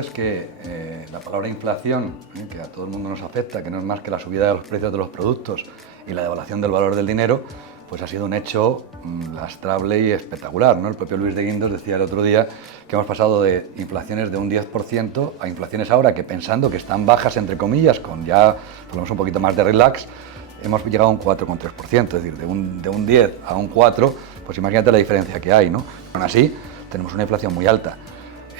es que la palabra inflación, que a todo el mundo nos afecta, que no es más que la subida de los precios de los productos y la devaluación del valor del dinero, pues ha sido un hecho lastrable y espectacular, ¿no? El propio Luis de Guindos decía el otro día que hemos pasado de inflaciones de un 10% a inflaciones ahora que, pensando que están bajas, entre comillas, con ya por lo menos un poquito más de relax, hemos llegado a un 4,3%, es decir, de un 10 a un 4, pues imagínate la diferencia que hay, ¿no? Aún así, tenemos una inflación muy alta.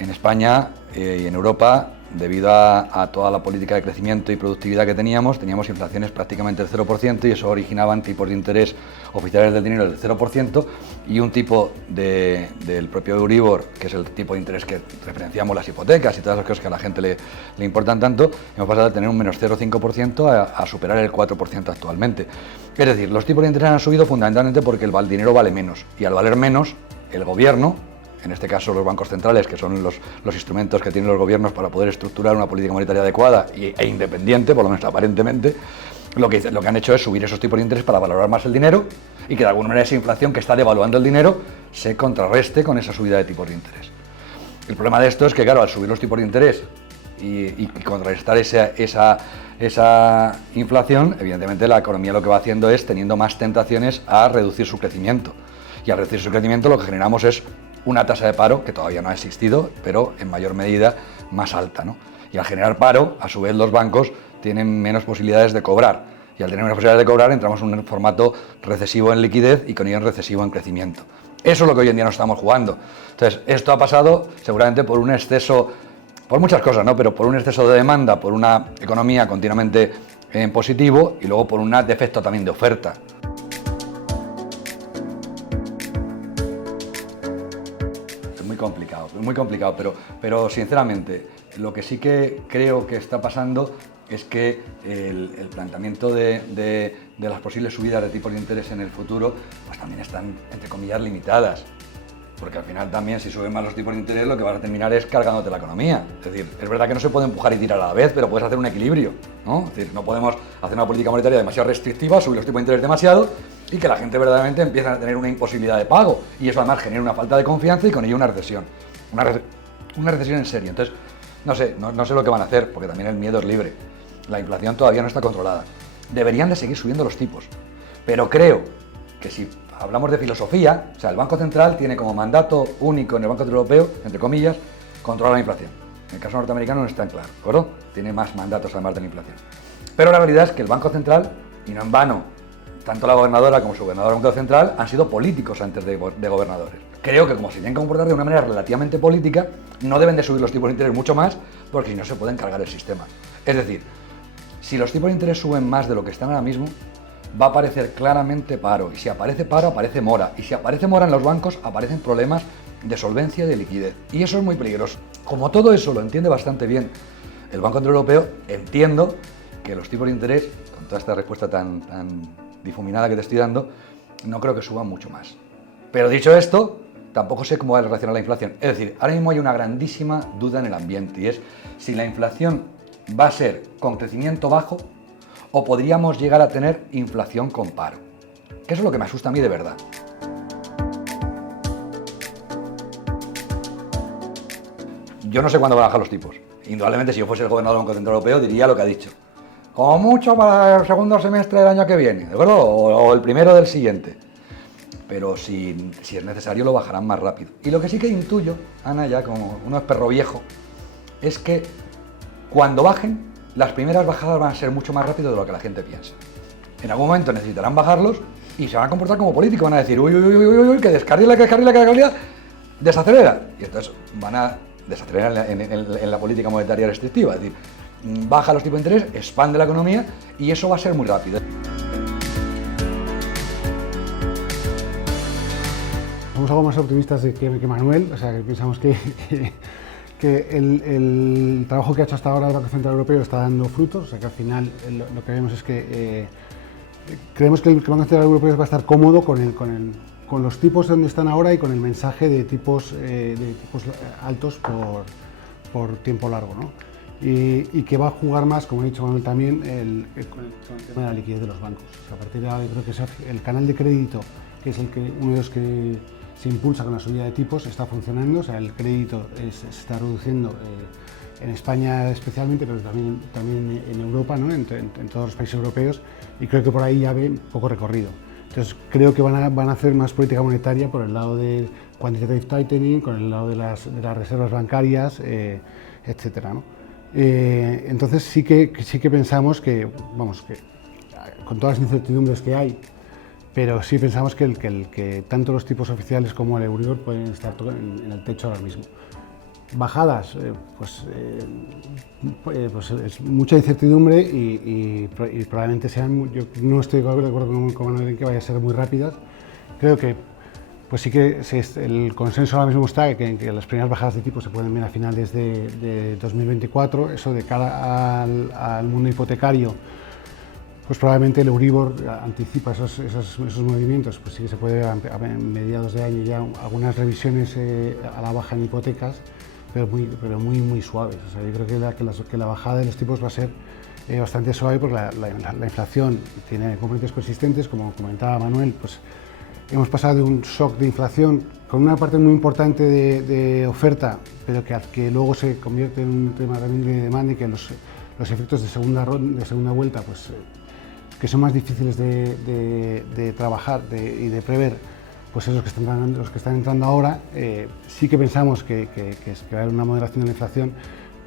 En España y en Europa, debido a toda la política de crecimiento y productividad que teníamos inflaciones prácticamente del 0% y eso originaban tipos de interés oficiales del dinero del 0% y un tipo del propio Euribor, que es el tipo de interés que referenciamos las hipotecas y todas las cosas que a la gente le importan tanto, hemos pasado de tener un menos 0,5% a superar el 4% actualmente. Es decir, los tipos de interés han subido fundamentalmente porque el dinero vale menos y al valer menos, el gobierno, en este caso los bancos centrales, que son los instrumentos que tienen los gobiernos para poder estructurar una política monetaria adecuada e independiente, por lo menos aparentemente, lo que han hecho es subir esos tipos de interés para valorar más el dinero y que de alguna manera esa inflación que está devaluando el dinero se contrarreste con esa subida de tipos de interés. El problema de esto es que, claro, al subir los tipos de interés y contrarrestar esa inflación, evidentemente la economía lo que va haciendo es teniendo más tentaciones a reducir su crecimiento. Y al reducir su crecimiento lo que generamos es una tasa de paro que todavía no ha existido, pero en mayor medida más alta, ¿no? Y al generar paro, a su vez los bancos tienen menos posibilidades de cobrar. Y al tener menos posibilidades de cobrar, entramos en un formato recesivo en liquidez y con ello en recesivo en crecimiento. Eso es lo que hoy en día nos estamos jugando. Entonces, esto ha pasado seguramente por un exceso, por muchas cosas, ¿no? Pero por un exceso de demanda, por una economía continuamente en positivo y luego por un defecto también de oferta. Muy complicado, pero sinceramente lo que sí que creo que está pasando es que el planteamiento de las posibles subidas de tipos de interés en el futuro pues también están, entre comillas, limitadas, porque al final también si suben más los tipos de interés lo que vas a terminar es cargándote la economía. Es decir, es verdad que no se puede empujar y tirar a la vez, pero puedes hacer un equilibrio, ¿no? Es decir, no podemos hacer una política monetaria demasiado restrictiva, subir los tipos de interés demasiado y que la gente verdaderamente empiece a tener una imposibilidad de pago y eso además genera una falta de confianza y con ello una recesión. Una recesión en serio. Entonces, no sé lo que van a hacer, porque también el miedo es libre. La inflación todavía no está controlada. Deberían de seguir subiendo los tipos. Pero creo que si hablamos de filosofía, o sea, el Banco Central tiene como mandato único en el Banco Central Europeo, entre comillas, controlar la inflación. En el caso norteamericano no está claro, ¿de acuerdo? Tiene más mandatos además de la inflación. Pero la realidad es que el Banco Central, y no en vano, tanto la gobernadora como su gobernador del Banco Central han sido políticos antes de gobernadores. Creo que como se tienen que comportar de una manera relativamente política, no deben de subir los tipos de interés mucho más, porque si no se pueden cargar el sistema. Es decir, si los tipos de interés suben más de lo que están ahora mismo, va a aparecer claramente paro. Y si aparece paro, aparece mora. Y si aparece mora en los bancos, aparecen problemas de solvencia y de liquidez. Y eso es muy peligroso. Como todo eso lo entiende bastante bien el Banco Central Europeo, entiendo que los tipos de interés, con toda esta respuesta tan difuminada que te estoy dando, no creo que suban mucho más. Pero dicho esto, tampoco sé cómo va a reaccionar la inflación. Es decir, ahora mismo hay una grandísima duda en el ambiente y es si la inflación va a ser con crecimiento bajo o podríamos llegar a tener inflación con paro. Que eso es lo que me asusta a mí de verdad. Yo no sé cuándo van a bajar los tipos. Indudablemente, si yo fuese el gobernador del Banco Central Europeo, diría lo que ha dicho. Como mucho para el segundo semestre del año que viene, ¿de acuerdo? O el primero del siguiente. Pero si es necesario lo bajarán más rápido. Y lo que sí que intuyo, Ana, ya como uno es perro viejo, es que cuando bajen, las primeras bajadas van a ser mucho más rápido de lo que la gente piensa. En algún momento necesitarán bajarlos y se van a comportar como políticos, van a decir uy, que descarrila, desacelera. Y entonces van a desacelerar en la política monetaria restrictiva, es decir, baja los tipos de interés, expande la economía y eso va a ser muy rápido. Somos algo más optimistas que Manuel, o sea, que pensamos que el trabajo que ha hecho hasta ahora el Banco Central Europeo está dando frutos, o sea que al final lo que vemos es que creemos que el Banco Central Europeo va a estar cómodo con los tipos donde están ahora y con el mensaje de tipos altos por tiempo largo, ¿no? Y que va a jugar más, como ha dicho Manuel también, con el tema de la liquidez de los bancos. O sea, a partir de ahora yo creo que el canal de crédito, que es uno de los que se impulsa con la subida de tipos, está funcionando, o sea, el crédito se está reduciendo en España especialmente, pero también en Europa, ¿no? en todos los países europeos, y creo que por ahí ya ve poco recorrido. Entonces creo que van a hacer más política monetaria por el lado del quantitative tightening, con el lado de las reservas bancarias, etcétera, ¿no? Entonces sí que pensamos que, vamos, que con todas las incertidumbres que hay, pero sí pensamos que tanto los tipos oficiales como el Euribor pueden estar en el techo ahora mismo. Bajadas, pues es mucha incertidumbre y probablemente sean, yo no estoy de acuerdo con Manuel en que vaya a ser muy rápidas. Creo que pues sí que el consenso ahora mismo está que las primeras bajadas de tipo se pueden ver a finales de 2024, eso de cara al mundo hipotecario. Pues probablemente el Euribor anticipa esos movimientos, pues sí que se puede ver a mediados de año ya algunas revisiones a la baja en hipotecas, pero muy suaves. O sea, yo creo que la bajada de los tipos va a ser bastante suave porque la inflación tiene componentes persistentes, como comentaba Manuel, pues hemos pasado de un shock de inflación con una parte muy importante de oferta, pero que luego se convierte en un tema también de demanda y que los efectos de segunda vuelta, pues que son más difíciles de trabajar y de prever, pues esos los que están entrando ahora. Sí que pensamos que va a haber una moderación de la inflación,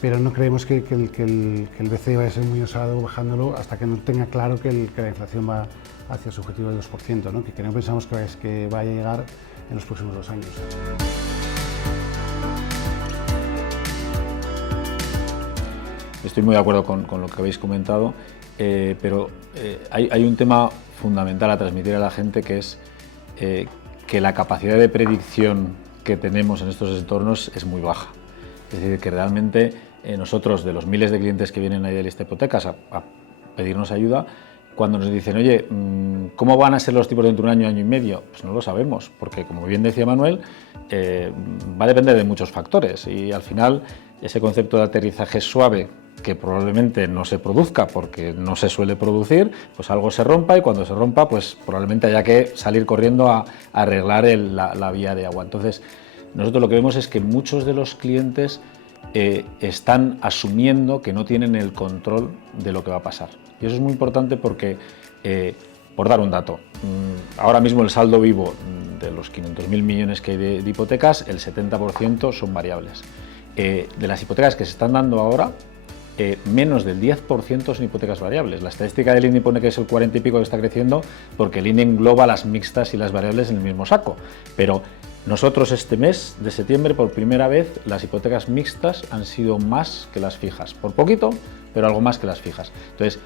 pero no creemos que el BCE vaya a ser muy osado bajándolo hasta que no tenga claro que la inflación va hacia su objetivo del 2%, ¿no? Que no pensamos que vaya a llegar en los próximos 2 años. Estoy muy de acuerdo con lo que habéis comentado, pero hay un tema fundamental a transmitir a la gente, que es que la capacidad de predicción que tenemos en estos entornos es muy baja. Es decir, que realmente nosotros, de los miles de clientes que vienen a Idealista Hipotecas a pedirnos ayuda, cuando nos dicen, oye, ¿cómo van a ser los tipos dentro de un año, año y medio? Pues no lo sabemos, porque como bien decía Manuel, va a depender de muchos factores y al final ese concepto de aterrizaje suave, que probablemente no se produzca porque no se suele producir, pues algo se rompa y cuando se rompa, pues probablemente haya que salir corriendo a arreglar la vía de agua. Entonces, nosotros lo que vemos es que muchos de los clientes están asumiendo que no tienen el control de lo que va a pasar. Y eso es muy importante porque, por dar un dato, ahora mismo el saldo vivo de los 500.000 millones que hay de hipotecas, el 70% son variables. De las hipotecas que se están dando ahora, menos del 10% son hipotecas variables. La estadística del INE pone que es el 40 y pico que está creciendo porque el INE engloba las mixtas y las variables en el mismo saco. Pero nosotros este mes de septiembre, por primera vez, las hipotecas mixtas han sido más que las fijas. Por poquito, pero algo más que las fijas. Entonces,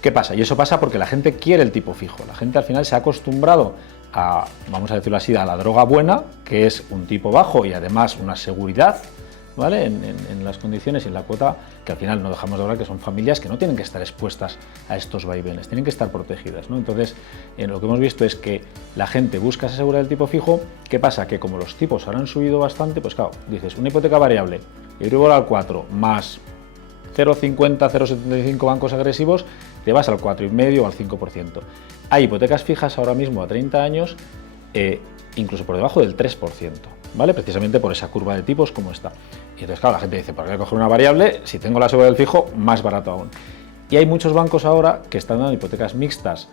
¿qué pasa? Y eso pasa porque la gente quiere el tipo fijo. La gente al final se ha acostumbrado a, vamos a decirlo así, a la droga buena, que es un tipo bajo y además una seguridad, ¿vale? En las condiciones y en la cuota, que al final no dejamos de hablar que son familias que no tienen que estar expuestas a estos vaivenes, tienen que estar protegidas, ¿no? Entonces, lo que hemos visto es que la gente busca esa seguridad del tipo fijo. ¿Qué pasa? Que como los tipos ahora han subido bastante, pues claro, dices, una hipoteca variable, Euribor al 4 más 0,50, 0,75 bancos agresivos, te vas al 4,5 o al 5%. Hay hipotecas fijas ahora mismo a 30 años, incluso por debajo del 3%, ¿vale? Precisamente por esa curva de tipos como está. Y entonces, claro, la gente dice, ¿para qué coger una variable? Si tengo la seguridad del fijo, más barato aún. Y hay muchos bancos ahora que están dando hipotecas mixtas.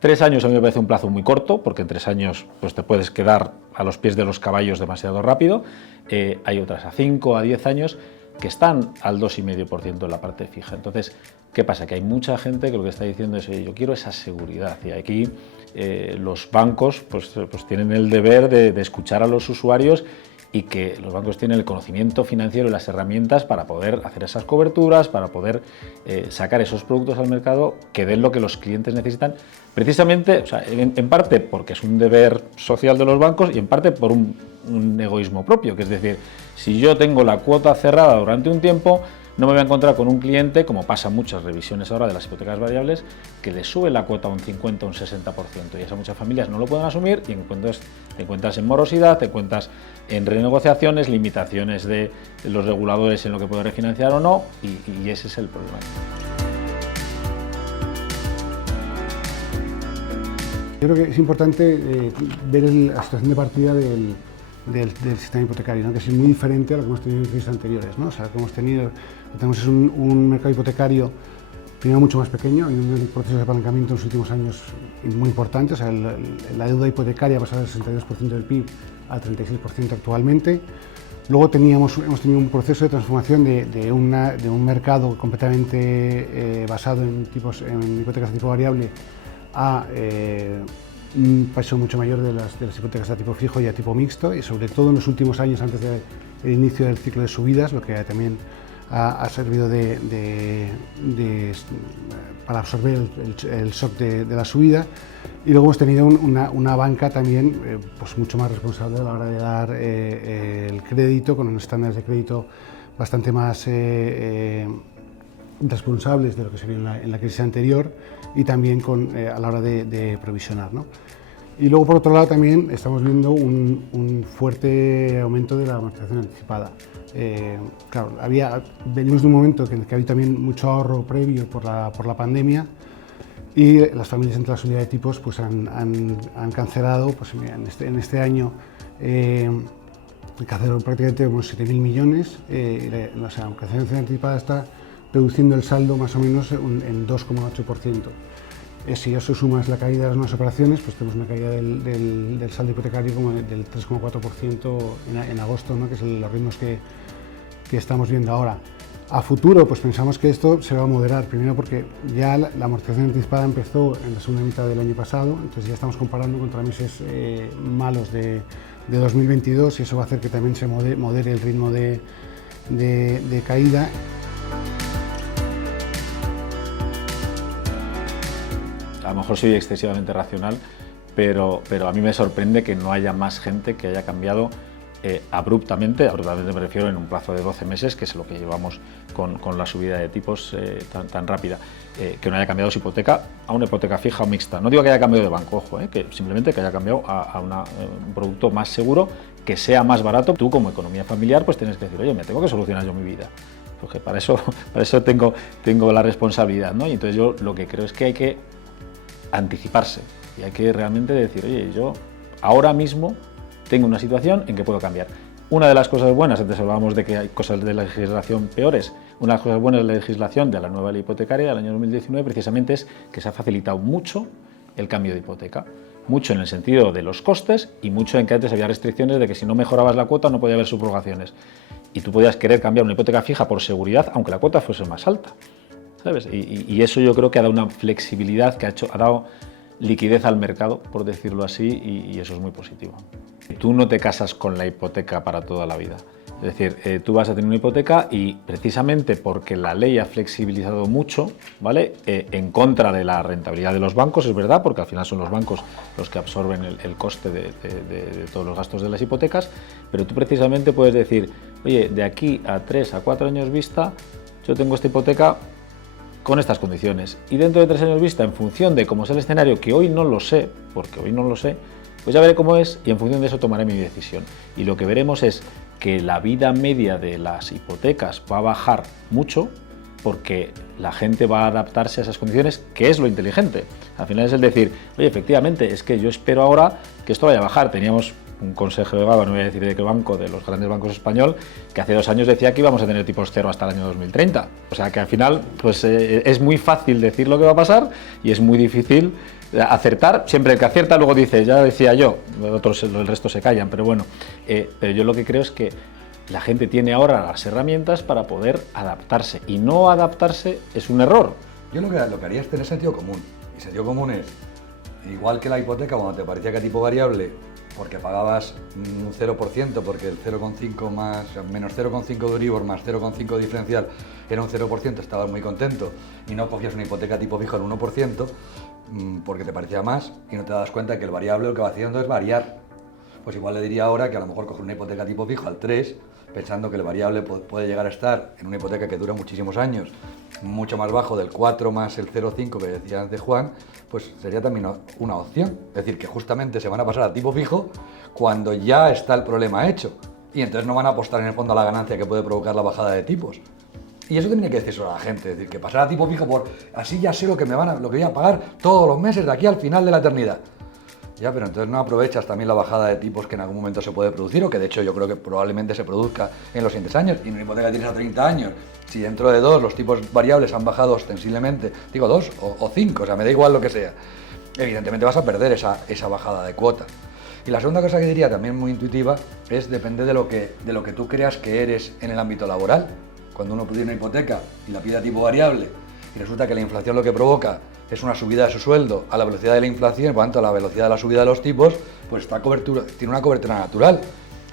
3 años a mí me parece un plazo muy corto, porque en 3 años pues, te puedes quedar a los pies de los caballos demasiado rápido. Hay otras a 5, a 10 años que están al 2,5% en la parte fija. Entonces, ¿qué pasa? Que hay mucha gente que lo que está diciendo es, oye, yo quiero esa seguridad. Y aquí los bancos pues tienen el deber de escuchar a los usuarios, y que los bancos tienen el conocimiento financiero y las herramientas para poder hacer esas coberturas, para poder sacar esos productos al mercado que den lo que los clientes necesitan, precisamente, o sea, en parte porque es un deber social de los bancos y en parte por un egoísmo propio, que es decir, si yo tengo la cuota cerrada durante un tiempo, no me voy a encontrar con un cliente, como pasa en muchas revisiones ahora de las hipotecas variables, que le sube la cuota a un 50 o un 60%, y eso muchas familias no lo pueden asumir y te encuentras en morosidad, te encuentras en renegociaciones, limitaciones de los reguladores en lo que puede refinanciar o no, y ese es el problema. Yo creo que es importante ver la situación de partida del sistema hipotecario, ¿no? Que es muy diferente a lo que hemos tenido en crisis anteriores, ¿no? O sea, lo que tenemos es un mercado hipotecario primero mucho más pequeño, hay un proceso de apalancamiento en los últimos años muy importante, o sea, la deuda hipotecaria ha pasado del 62% del PIB al 36% actualmente. Luego hemos tenido un proceso de transformación de un mercado completamente basado en hipotecas de tipo variable a un peso mucho mayor de las hipotecas a tipo fijo y a tipo mixto, y sobre todo en los últimos años antes del inicio del ciclo de subidas, lo que también ha servido para absorber el shock de la subida. Y luego hemos tenido una banca también pues mucho más responsable a la hora de dar el crédito, con unos estándares de crédito bastante más responsables de lo que se vio en la crisis anterior, y también a la hora de provisionar, ¿no? Y luego, por otro lado, también estamos viendo un fuerte aumento de la amortización anticipada. Claro, venimos de un momento en el que había también mucho ahorro previo por la pandemia, y las familias entre la subida de tipos pues han cancelado, pues mira, en este año cancelaron prácticamente unos 7.000 millones, la amortización anticipada está reduciendo el saldo más o menos en 2,8%. Si a eso sumas la caída de las nuevas operaciones, pues tenemos una caída del saldo hipotecario como del 3,4% en agosto, ¿no? Que es los ritmos que estamos viendo ahora. A futuro, pues pensamos que esto se va a moderar, primero porque ya la amortización anticipada empezó en la segunda mitad del año pasado, entonces ya estamos comparando contra meses malos de 2022, y eso va a hacer que también se modere el ritmo de caída. A lo mejor soy excesivamente racional, pero a mí me sorprende que no haya más gente que haya cambiado abruptamente me refiero en un plazo de 12 meses, que es lo que llevamos con la subida de tipos tan rápida, que no haya cambiado su hipoteca a una hipoteca fija o mixta. No digo que haya cambiado de banco, ojo, que simplemente que haya cambiado a un producto más seguro, que sea más barato. Tú, como economía familiar, pues tienes que decir, oye, me tengo que solucionar yo mi vida, porque para eso tengo la responsabilidad, ¿no? Y entonces yo lo que creo es que hay que anticiparse y hay que realmente decir, oye, yo ahora mismo tengo una situación en que puedo cambiar. Una de las cosas buenas, antes hablábamos de que hay cosas de la legislación peores, una de las cosas buenas de la legislación de la nueva ley hipotecaria del año 2019 precisamente es que se ha facilitado mucho el cambio de hipoteca, mucho en el sentido de los costes y mucho en que antes había restricciones de que si no mejorabas la cuota no podía haber subrogaciones, y tú podías querer cambiar una hipoteca fija por seguridad aunque la cuota fuese más alta, ¿sabes? Y eso yo creo que ha dado una flexibilidad, que ha dado liquidez al mercado, por decirlo así, y eso es muy positivo. Tú no te casas con la hipoteca para toda la vida. Es decir, tú vas a tener una hipoteca y precisamente porque la ley ha flexibilizado mucho, ¿vale? En contra de la rentabilidad de los bancos, es verdad, porque al final son los bancos los que absorben el coste de todos los gastos de las hipotecas, pero tú precisamente puedes decir, oye, de aquí a 3 a 4 años vista, yo tengo esta hipoteca con estas condiciones, y dentro de 3 años vista, en función de cómo es el escenario, que hoy no lo sé, porque hoy no lo sé, pues ya veré cómo es y en función de eso tomaré mi decisión. Y lo que veremos es que la vida media de las hipotecas va a bajar mucho, porque la gente va a adaptarse a esas condiciones, que es lo inteligente. Al final es el decir, oye, efectivamente, es que yo espero ahora que esto vaya a bajar. Teníamos un consejo de Gaba, no voy a decir de qué banco, de los grandes bancos español, que hace 2 años decía que íbamos a tener tipos cero hasta el año 2030. O sea que al final pues, es muy fácil decir lo que va a pasar y es muy difícil acertar. Siempre el que acierta luego dice, ya decía yo, el resto se callan, pero bueno. Pero yo lo que creo es que la gente tiene ahora las herramientas para poder adaptarse, y no adaptarse es un error. Yo lo que haría es tener sentido común, y sentido común es, igual que la hipoteca, cuando te parecía que a tipo variable, porque pagabas un 0%, porque el 0,5 más menos 0,5 de Euribor más 0,5 diferencial era un 0%, estabas muy contento, y no cogías una hipoteca tipo fijo al 1%, porque te parecía más, y no te das cuenta que el variable lo que va haciendo es variar. Pues igual le diría ahora que a lo mejor coger una hipoteca tipo fijo al 3%, pensando que el variable puede llegar a estar en una hipoteca que dura muchísimos años, mucho más bajo del 4 más el 0,5 que decía antes Juan, pues sería también una opción. Es decir, que justamente se van a pasar a tipo fijo cuando ya está el problema hecho, y entonces no van a apostar en el fondo a la ganancia que puede provocar la bajada de tipos. Y eso tendría que decirse a la gente, es decir, que pasar a tipo fijo por así ya sé lo que voy a pagar todos los meses de aquí al final de la eternidad. Ya, pero entonces no aprovechas también la bajada de tipos que en algún momento se puede producir, o que de hecho yo creo que probablemente se produzca en los siguientes años. Y en una hipoteca que tienes a 30 años, si dentro de 2 los tipos variables han bajado ostensiblemente, digo 2 o 5, o sea, me da igual lo que sea, evidentemente vas a perder esa bajada de cuota. Y la segunda cosa que diría, también muy intuitiva, es depende de lo que tú creas que eres en el ámbito laboral. Cuando uno pide una hipoteca y la pide a tipo variable y resulta que la inflación lo que provoca es una subida de su sueldo a la velocidad de la inflación, por tanto a la velocidad de la subida de los tipos, pues tiene una cobertura natural.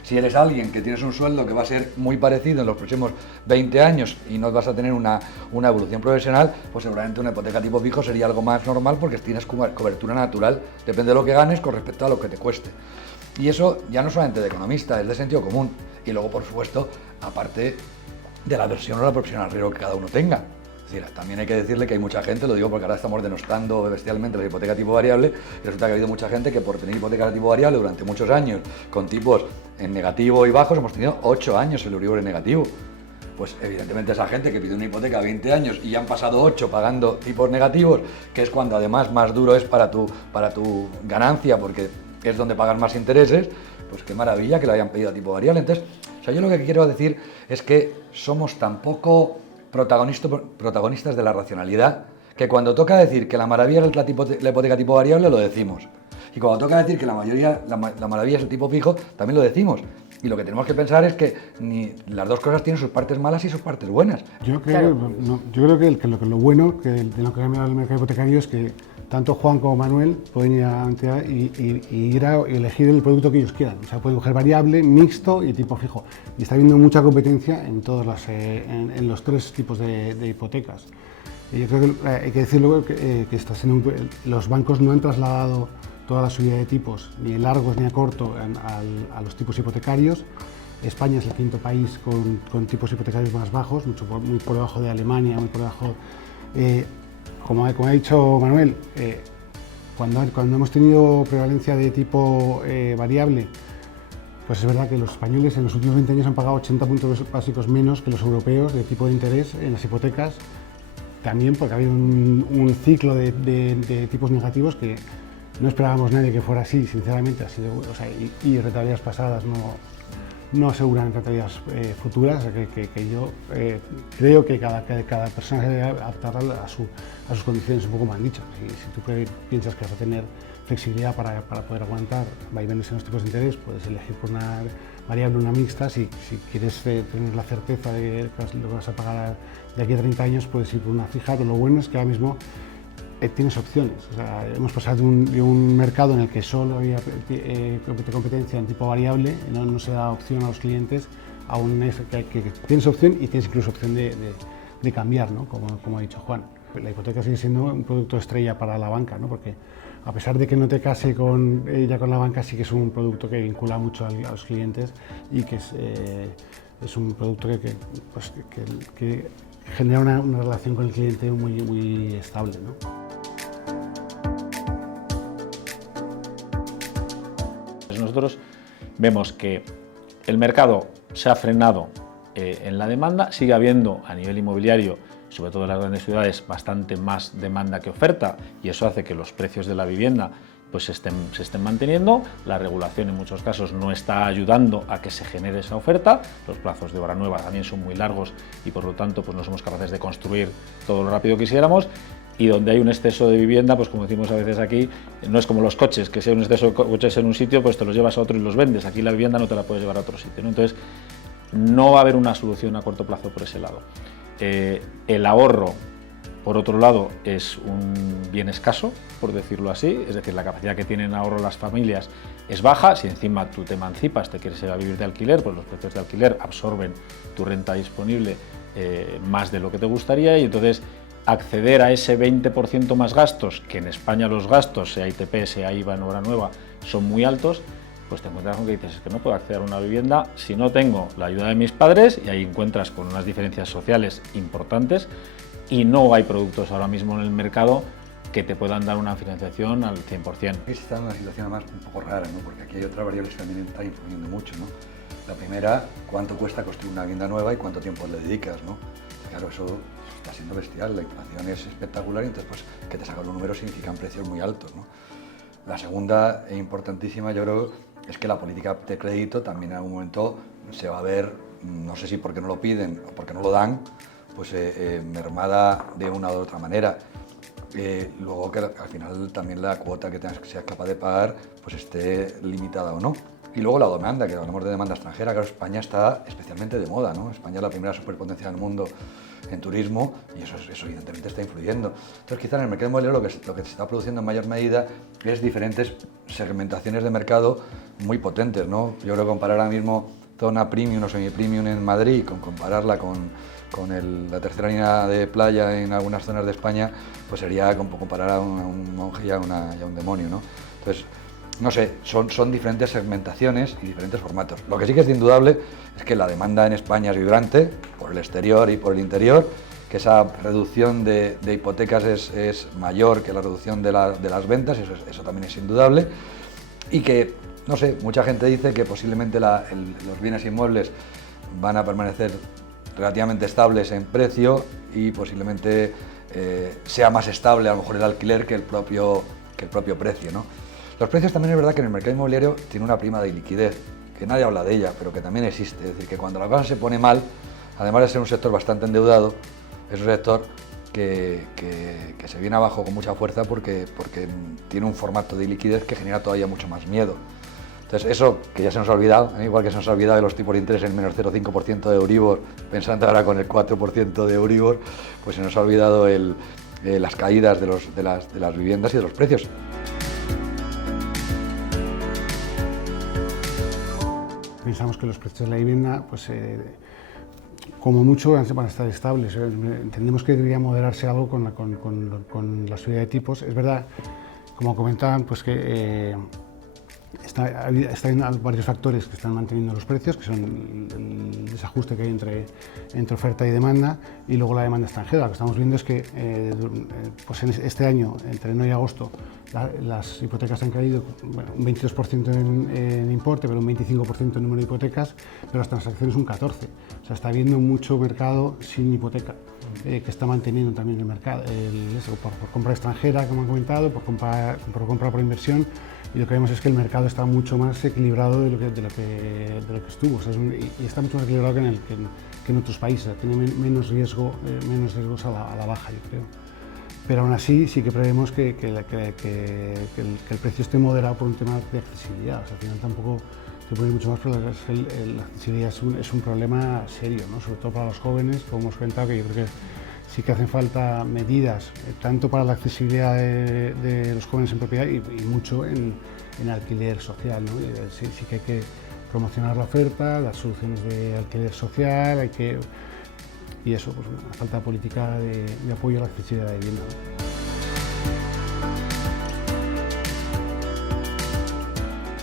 Si eres alguien que tienes un sueldo que va a ser muy parecido en los próximos 20 años y no vas a tener una evolución profesional, pues seguramente una hipoteca tipo fijo sería algo más normal porque tienes cobertura natural, depende de lo que ganes con respecto a lo que te cueste. Y eso ya no solamente de economista, es de sentido común. Y luego, por supuesto, aparte de la aversión o la aversión al riesgo que cada uno tenga. Es decir, también hay que decirle que hay mucha gente, lo digo porque ahora estamos denostando bestialmente la hipoteca tipo variable, y resulta que ha habido mucha gente que por tener hipoteca de tipo variable durante muchos años, con tipos en negativo y bajos, hemos tenido 8 años el Euribor en negativo. Pues evidentemente esa gente que pide una hipoteca a 20 años y ya han pasado 8 pagando tipos negativos, que es cuando además más duro es para tu ganancia, porque es donde pagas más intereses, pues qué maravilla que lo hayan pedido a tipo variable. Entonces, o sea, yo lo que quiero decir es que somos tan poco protagonistas de la racionalidad, que cuando toca decir que la maravilla es la hipoteca tipo variable, lo decimos. Y cuando toca decir que la maravilla es el tipo fijo, también lo decimos. Y lo que tenemos que pensar es que las dos cosas tienen sus partes malas y sus partes buenas. Yo creo que lo bueno de lo que ha cambiado el mercado hipotecario es que tanto Juan como Manuel pueden ir a la entidad y ir a elegir el producto que ellos quieran. O sea, pueden coger variable, mixto y tipo fijo. Y está habiendo mucha competencia en los 3 tipos de hipotecas. Y yo creo que hay que decirlo que los bancos no han trasladado toda la subida de tipos, ni a largos ni a corto, a los tipos hipotecarios. España es el 5º país con tipos hipotecarios más bajos, muy por debajo de Alemania, muy por debajo. Como ha dicho Manuel, cuando hemos tenido prevalencia de tipo variable, pues es verdad que los españoles en los últimos 20 años han pagado 80 puntos básicos menos que los europeos de tipo de interés en las hipotecas, también porque ha habido un ciclo de tipos negativos que no esperábamos nadie que fuera así, sinceramente, y rentabilidades pasadas no aseguran rentabilidades futuras, que yo creo que cada persona se debe adaptar a sus condiciones, un poco me han dicho. Si tú piensas que vas a tener flexibilidad para poder aguantar vaivenes en los tipos de interés, puedes elegir por una variable una mixta. Si quieres tener la certeza de que lo vas a pagar de aquí a 30 años, puedes ir por una fija, pero lo bueno es que ahora mismo tienes opciones. O sea, hemos pasado de un mercado en el que solo había competencia en tipo variable, no se da opción a los clientes, a que tienes opción y tienes incluso opción de cambiar, ¿no? Como ha dicho Juan. La hipoteca sigue siendo un producto estrella para la banca, ¿no? Porque a pesar de que no te case con la banca, sí que es un producto que vincula mucho a los clientes y que es un producto que genera una relación con el cliente muy estable, ¿no? Nosotros vemos que el mercado se ha frenado en la demanda, sigue habiendo a nivel inmobiliario, sobre todo en las grandes ciudades, bastante más demanda que oferta, y eso hace que los precios de la vivienda pues se estén manteniendo. La regulación en muchos casos no está ayudando a que se genere esa oferta, los plazos de obra nueva también son muy largos y por lo tanto pues no somos capaces de construir todo lo rápido que quisiéramos. Y donde hay un exceso de vivienda, pues como decimos a veces aquí, no es como los coches, que si hay un exceso de coches en un sitio, pues te los llevas a otro y los vendes. Aquí la vivienda no te la puedes llevar a otro sitio, ¿no? Entonces, no va a haber una solución a corto plazo por ese lado. El ahorro, por otro lado, es un bien escaso, por decirlo así, es decir, la capacidad que tienen ahorro las familias es baja. Si encima tú te emancipas, te quieres ir a vivir de alquiler, pues los precios de alquiler absorben tu renta disponible más de lo que te gustaría, y entonces acceder a ese 20% más gastos, que en España los gastos, sea ITP, sea IVA en obra nueva, son muy altos, pues te encuentras con que dices, es que no puedo acceder a una vivienda si no tengo la ayuda de mis padres, y ahí encuentras con unas diferencias sociales importantes, y no hay productos ahora mismo en el mercado que te puedan dar una financiación al 100%. Está en una situación además un poco rara, ¿no? Porque aquí hay otras variables que también están influyendo mucho, ¿no? La primera, cuánto cuesta construir una vivienda nueva y cuánto tiempo le dedicas, ¿no? Claro, eso está siendo bestial, la inflación es espectacular y entonces pues que te sacan los números significan precios muy altos, ¿no? La segunda e importantísima, yo creo, es que la política de crédito también en algún momento se va a ver, no sé si porque no lo piden o porque no lo dan, pues mermada de una u otra manera. Luego que al final también la cuota que seas capaz de pagar pues esté limitada o no. Y luego la demanda, que hablamos de demanda extranjera, claro, España está especialmente de moda, ¿no? España es la primera superpotencia del mundo en turismo y eso evidentemente está influyendo. Entonces quizá en el mercado inmobiliario lo que se está produciendo en mayor medida es diferentes segmentaciones de mercado muy potentes, ¿no? Yo creo que comparar ahora mismo zona premium o semi-premium en Madrid, compararla con la tercera línea de playa en algunas zonas de España, pues sería como comparar a un monje y a un demonio, ¿no? Entonces, no sé, son diferentes segmentaciones y diferentes formatos. Lo que sí que es indudable es que la demanda en España es vibrante, por el exterior y por el interior, que esa reducción de hipotecas es mayor que la reducción de las ventas, eso también es indudable, y que, no sé, mucha gente dice que posiblemente los bienes inmuebles van a permanecer relativamente estables en precio y posiblemente sea más estable a lo mejor el alquiler que el propio precio, ¿no? Los precios también es verdad que en el mercado inmobiliario tiene una prima de liquidez, que nadie habla de ella, pero que también existe. Es decir, que cuando la cosa se pone mal, además de ser un sector bastante endeudado, es un sector que se viene abajo con mucha fuerza porque tiene un formato de liquidez que genera todavía mucho más miedo. Entonces eso, que ya se nos ha olvidado, igual que se nos ha olvidado de los tipos de interés en menos 0,5% de Euribor, pensando ahora con el 4% de Euribor, pues se nos ha olvidado las caídas de las viviendas y de los precios. Pensamos que los precios de la vivienda, pues como mucho van a estar estables. Entendemos que debería moderarse algo con la subida de tipos. Es verdad, como comentaban, pues que están varios factores que están manteniendo los precios, que son el desajuste que hay entre oferta y demanda, y luego la demanda extranjera. Lo que estamos viendo es que pues en este año, entre enero y agosto, las hipotecas han caído, bueno, un 22% en importe, pero un 25% en número de hipotecas, pero las transacciones un 14%. O sea, está habiendo mucho mercado sin hipoteca, que está manteniendo también el mercado, por compra extranjera, como han comentado, por compra por inversión, y lo que vemos es que el mercado está mucho más equilibrado de lo que estuvo, o sea, y está mucho más equilibrado que en otros países, tiene menos riesgos a la baja, yo creo. Pero aún así sí que prevemos que el precio esté moderado por un tema de accesibilidad. O sea, al final tampoco se puede ir mucho más, pero la accesibilidad es un problema serio, ¿no? Sobre todo para los jóvenes, como hemos comentado, que yo creo que sí que hacen falta medidas, tanto para la accesibilidad de los jóvenes en propiedad y mucho en alquiler social, ¿no? Sí que hay que promocionar la oferta, las soluciones de alquiler social, y eso, pues una falta de política de apoyo a la accesibilidad de vivienda.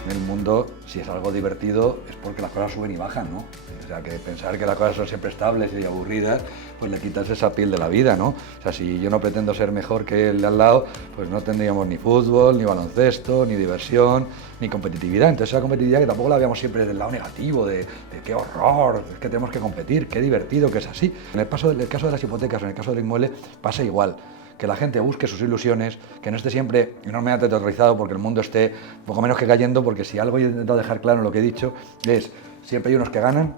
En el mundo, si es algo divertido, es porque las cosas suben y bajan, ¿no? O sea, que pensar que las cosas son siempre estables y aburridas, pues le quitas esa piel de la vida, ¿no? O sea, si yo no pretendo ser mejor que el de al lado, pues no tendríamos ni fútbol, ni baloncesto, ni diversión, ni competitividad. Entonces esa competitividad que tampoco la veamos siempre desde el lado negativo, de qué horror, es que tenemos que competir, qué divertido que es así. En el caso de las hipotecas, en el caso del inmueble, pasa igual. Que la gente busque sus ilusiones, que no esté siempre enormemente aterrorizado porque el mundo esté poco menos que cayendo, porque si algo he intentado dejar claro en lo que he dicho es, siempre hay unos que ganan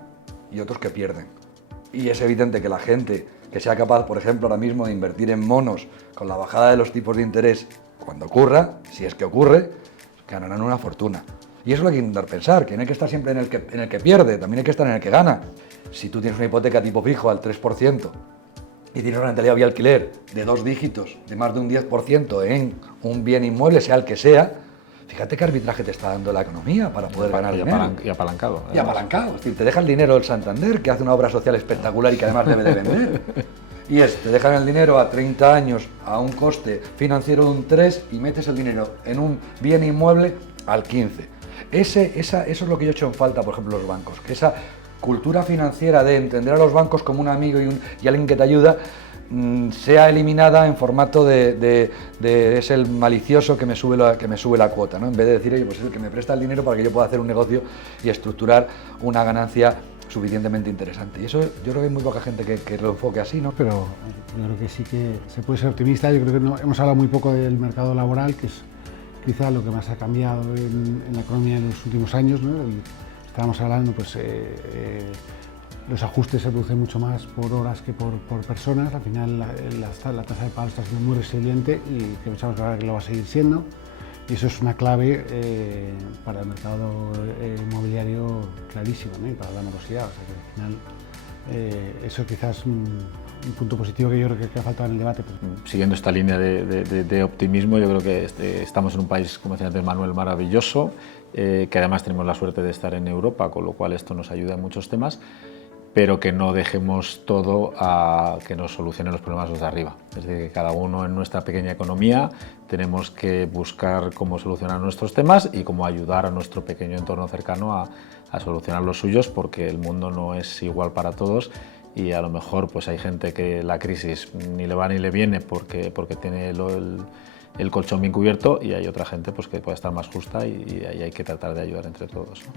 y otros que pierden. Y es evidente que la gente que sea capaz, por ejemplo, ahora mismo de invertir en monos con la bajada de los tipos de interés, cuando ocurra, si es que ocurre, ganarán una fortuna. Y eso es lo que hay que intentar pensar, que no hay que estar siempre en el que pierde, también hay que estar en el que gana. Si tú tienes una hipoteca tipo fijo al 3%, y tienes una rentabilidad vía alquiler de 2 dígitos, de más de un 10% en un bien inmueble, sea el que sea, fíjate qué arbitraje te está dando la economía para poder ganar dinero. Y apalancado. Y apalancado. Es decir, te deja el dinero el Santander, que hace una obra social espectacular y que además debe de vender. Y te dejan el dinero a 30 años a un coste financiero de un 3 y metes el dinero en un bien inmueble al 15. Eso es lo que yo he hecho en falta, por ejemplo, los bancos, que esa cultura financiera de entender a los bancos como un amigo y alguien que te ayuda sea eliminada en formato es el malicioso que me sube la cuota, ¿no? En vez de decir, oye, pues es el que me presta el dinero para que yo pueda hacer un negocio y estructurar una ganancia suficientemente interesante. Y eso yo creo que hay muy poca gente que lo enfoque así, ¿no? Pero yo creo que sí que se puede ser optimista. Yo creo que hemos hablado muy poco del mercado laboral, que quizá lo que más ha cambiado en la economía en los últimos años, ¿no? Estábamos hablando, pues los ajustes se producen mucho más por horas que por personas. Al final la tasa de paro está siendo muy resiliente y que pensamos que ahora lo va a seguir siendo. Y eso es una clave para el mercado inmobiliario clarísimo, ¿no? Y para la morosidad. O sea que al final eso quizás es un punto positivo que yo creo que ha faltado en el debate. Siguiendo esta línea de optimismo, yo creo que estamos en un país, como decía antes Manuel, maravilloso, que además tenemos la suerte de estar en Europa, con lo cual esto nos ayuda en muchos temas, pero que no dejemos todo a que nos solucionen los problemas los de arriba. Es decir, que cada uno en nuestra pequeña economía tenemos que buscar cómo solucionar nuestros temas y cómo ayudar a nuestro pequeño entorno cercano a solucionar los suyos, porque el mundo no es igual para todos y a lo mejor pues hay gente que la crisis ni le va ni le viene porque tiene el colchón bien cubierto, y hay otra gente pues que puede estar más justa y ahí hay que tratar de ayudar entre todos, ¿no?